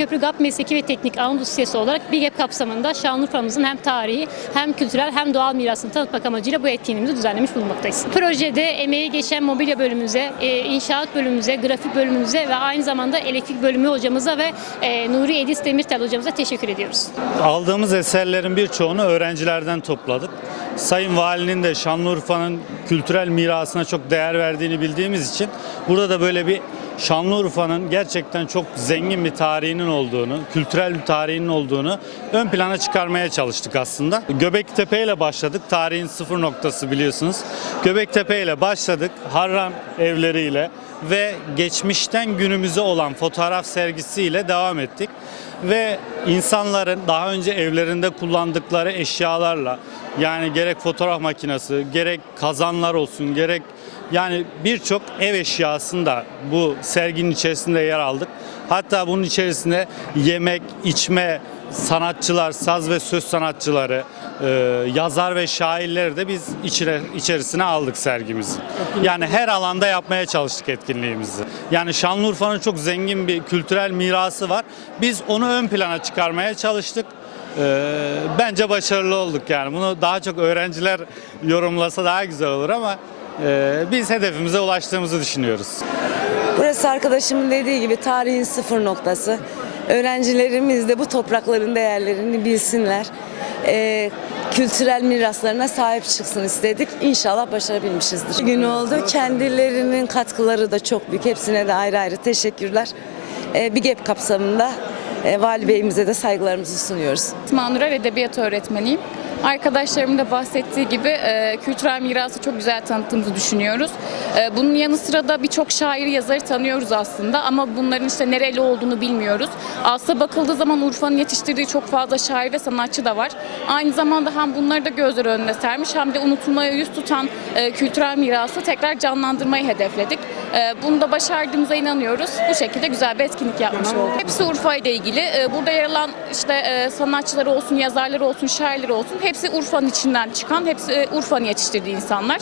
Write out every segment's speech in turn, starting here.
Köprügap Mesleki ve Teknik Anadolu Lisesi olarak BİGEP kapsamında Şanlıurfa'mızın hem tarihi hem kültürel hem doğal mirasını tanıtmak amacıyla bu etkinliğimizi düzenlemiş bulunmaktayız. Projede emeği geçen mobilya bölümümüze, e, inşaat bölümümüze, grafik bölümümüze ve aynı zamanda elektrik bölümü hocamıza ve e, Nuri Edis Demirtel hocamıza teşekkür ediyoruz. Aldığımız eserlerin birçoğunu öğrencilerden topladık. Sayın Valinin de Şanlıurfa'nın kültürel mirasına çok değer verdiğini bildiğimiz için burada da böyle bir Şanlıurfa'nın gerçekten çok zengin bir tarihinin olduğunu, kültürel bir tarihinin olduğunu ön plana çıkarmaya çalıştık aslında. Göbektepe ile başladık. Tarihin sıfır noktası biliyorsunuz. Göbektepe ile başladık. Harran evleriyle ve geçmişten günümüze olan fotoğraf sergisiyle devam ettik. Ve insanların daha önce evlerinde kullandıkları eşyalarla yani gerek fotoğraf makinesi, gerek kazanlar olsun, gerek yani birçok ev eşyasında bu serginin içerisinde yer aldık. Hatta bunun içerisinde yemek, içme, sanatçılar, saz ve söz sanatçıları, e, yazar ve şairleri de biz içine, içerisine aldık sergimizi. Yani her alanda yapmaya çalıştık etkinliğimizi. Yani Şanlıurfa'nın çok zengin bir kültürel mirası var. Biz onu ön plana çıkarmaya çalıştık. E, bence başarılı olduk yani. Bunu daha çok öğrenciler yorumlasa daha güzel olur ama e, biz hedefimize ulaştığımızı düşünüyoruz. Burası arkadaşımın dediği gibi tarihin sıfır noktası. Öğrencilerimiz de bu toprakların değerlerini bilsinler. Ee, kültürel miraslarına sahip çıksın istedik. İnşallah başarabilmişizdir. Gün oldu. Kendilerinin katkıları da çok büyük. Hepsine de ayrı ayrı teşekkürler. Ee, BİGEP kapsamında e, Vali Bey'imize de saygılarımızı sunuyoruz. Manuel Edebiyat öğretmeniyim. Arkadaşlarımın da bahsettiği gibi e, kültürel mirası çok güzel tanıttığımızı düşünüyoruz. E, bunun yanı sıra da birçok şair yazarı tanıyoruz aslında ama bunların işte nereli olduğunu bilmiyoruz. Aslında bakıldığı zaman Urfa'nın yetiştirdiği çok fazla şair ve sanatçı da var. Aynı zamanda hem bunları da gözler önüne sermiş hem de unutulmaya yüz tutan kültürel mirası tekrar canlandırmayı hedefledik. E, bunu da başardığımıza inanıyoruz. Bu şekilde güzel bir etkinlik yapmış olduk. Hepsi Urfa ile ilgili. E, burada yer alan işte e, sanatçıları olsun, yazarları olsun, şairleri olsun hepsi Urfa'nın içinden çıkan, hepsi e, Urfa'nın yetiştirdiği insanlar.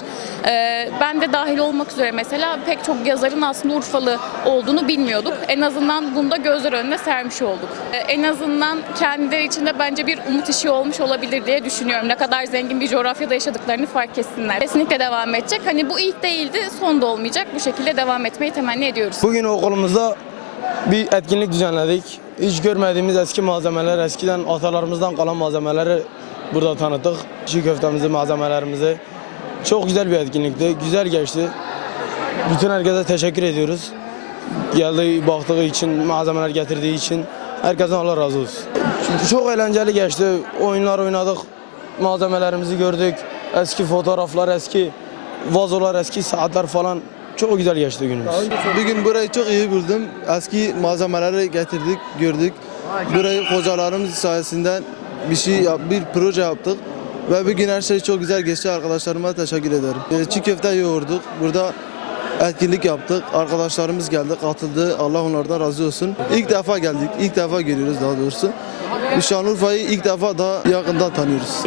E, ben de dahil olmak üzere mesela pek çok yazarın aslında Urfalı olduğunu bilmiyorduk. En azından bunda gözler önüne sermiş olduk. En azından kendileri içinde bence bir umut işi olmuş olabilir diye düşünüyorum. Ne kadar zengin bir coğrafyada yaşadıklarını fark etsinler. Kesinlikle devam edecek. Hani bu ilk değildi, son da olmayacak. Bu şekilde devam etmeyi temenni ediyoruz. Bugün okulumuzda bir etkinlik düzenledik. Hiç görmediğimiz eski malzemeler, eskiden atalarımızdan kalan malzemeleri burada tanıttık. Çiğ köftemizi, malzemelerimizi. Çok güzel bir etkinlikti. Güzel geçti. Bütün herkese teşekkür ediyoruz. Geldiği, baktığı için, malzemeler getirdiği için. Herkesten Allah razı olsun. Çok eğlenceli geçti. Oyunlar oynadık. Malzemelerimizi gördük. Eski fotoğraflar, eski vazolar, eski saatler falan. Çok güzel geçti günümüz. Bugün burayı çok iyi buldum. Eski malzemeleri getirdik, gördük. Burayı hocalarımız sayesinde bir şey bir proje yaptık. Ve bugün her şey çok güzel geçti. Arkadaşlarıma teşekkür ederim. Ee, Çiğ köfte yoğurduk. Burada etkinlik yaptık. Arkadaşlarımız geldi, katıldı. Allah onlardan razı olsun. İlk defa geldik. ilk defa geliyoruz daha doğrusu. Şanlıurfa'yı ilk defa daha yakından tanıyoruz.